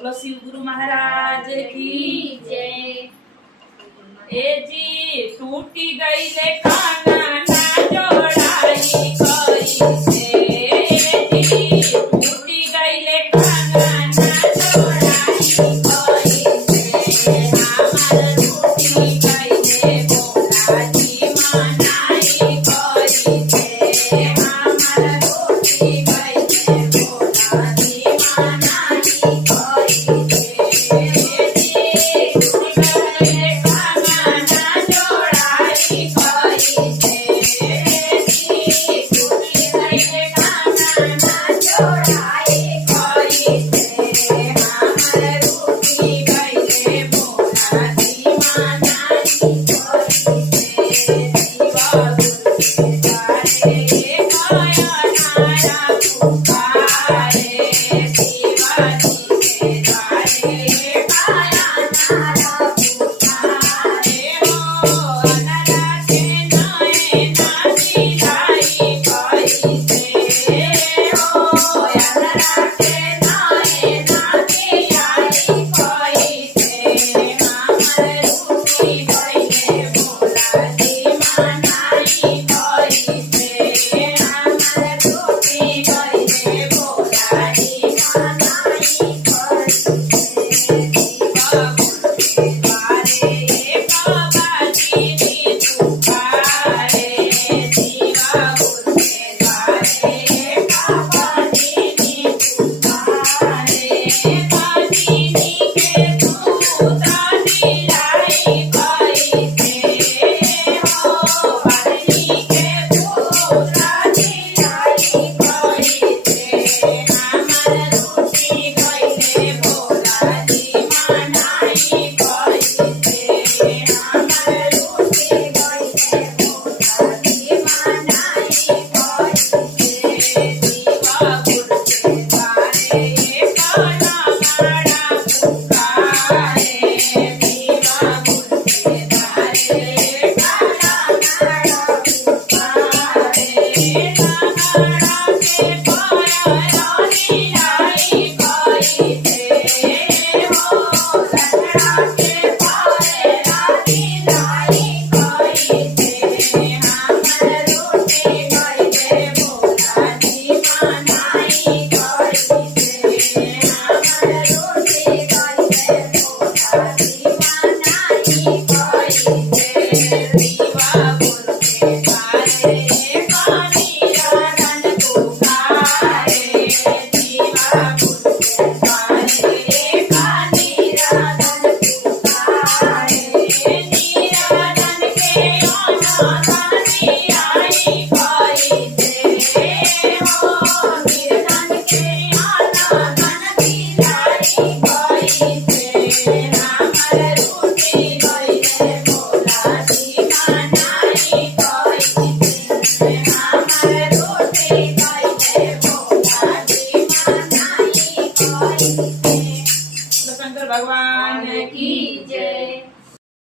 बोलो शिव गुरु महाराज की जय। ए जी टूटी गई ले काना ना जोड़ाई कोई से। ए जी टूटी गई ले काना ना जोड़ाई कोई से। हमार टूटी गई ले बोला जी मनाई कोई से। हमार टूटी गई ले बोला जी मनाई कोई से।